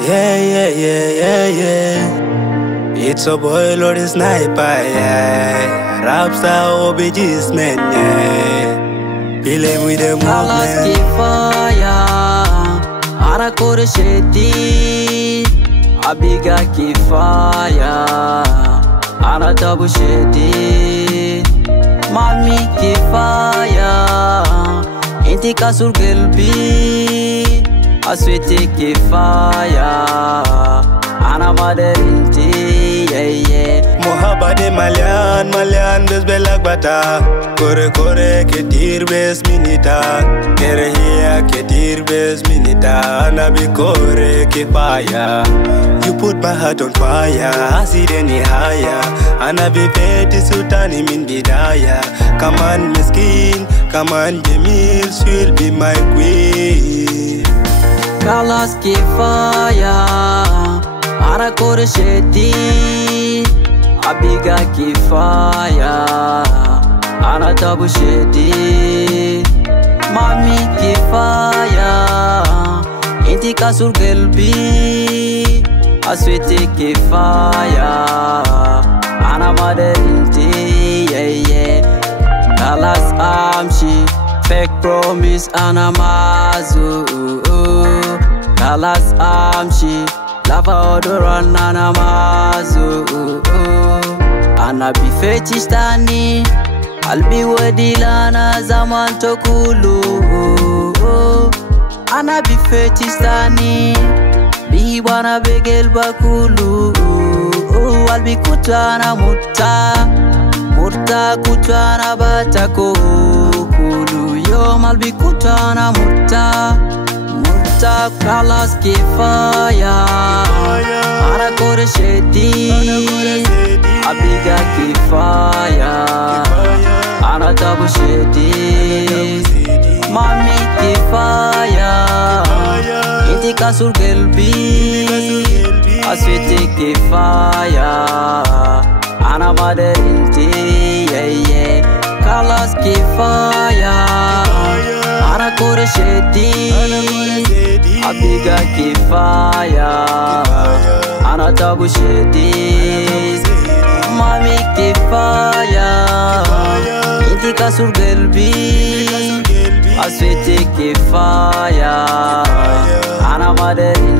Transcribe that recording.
Yeah. It's a boy, Lord is sniper, yeah. Rapstar, OBG's man, yeah. Feeling with the Kalas movement. kifaya, ara kore shedi. Abiga kifaya, ara tabu shedi. Mami kifaya, inti kasur gelbi. Aswete kifaya, ana maderinti, yeah. Mohaba de Malian bes belak bata. Kore ketir bes minita. Kere hiya ketir bes minita. Anabi kore kifaya. You put my heart on fire, acid any higher. Anabi peti sultani min bidaya. Come on miskin, come on Jamil, she'll be my queen. Kalas kifaya, ara kore shedi. Abiga kifaya, ana tabu shedi. Mami kifaya, inti kasur gelbi. Aswete kifaya, ana maderinti, yeah. Kalas amshi, fake promise ana mazu. Kalas amshi, lava odoran ana mazu. Ana bi fetishstani, albi wadilana zaman tokulu. Ana bi fetishstani, bi wana begel bakulu. Albi kutana murta kutana batako kulu. Yom albi kutana murta kalas kifaya, ara kore shedi. Abiga kifaya, ana tabu shedi. Mami kifaya, inti kasur gelbi. Aswete kifaya, ana maderinti, yeah. Kalas kifaya, ara kore shedi. Abiga kifaya, ana tabu shedi. Mami kifaya, inti kasur gelbi. Aswete kifaya, ana maderinti.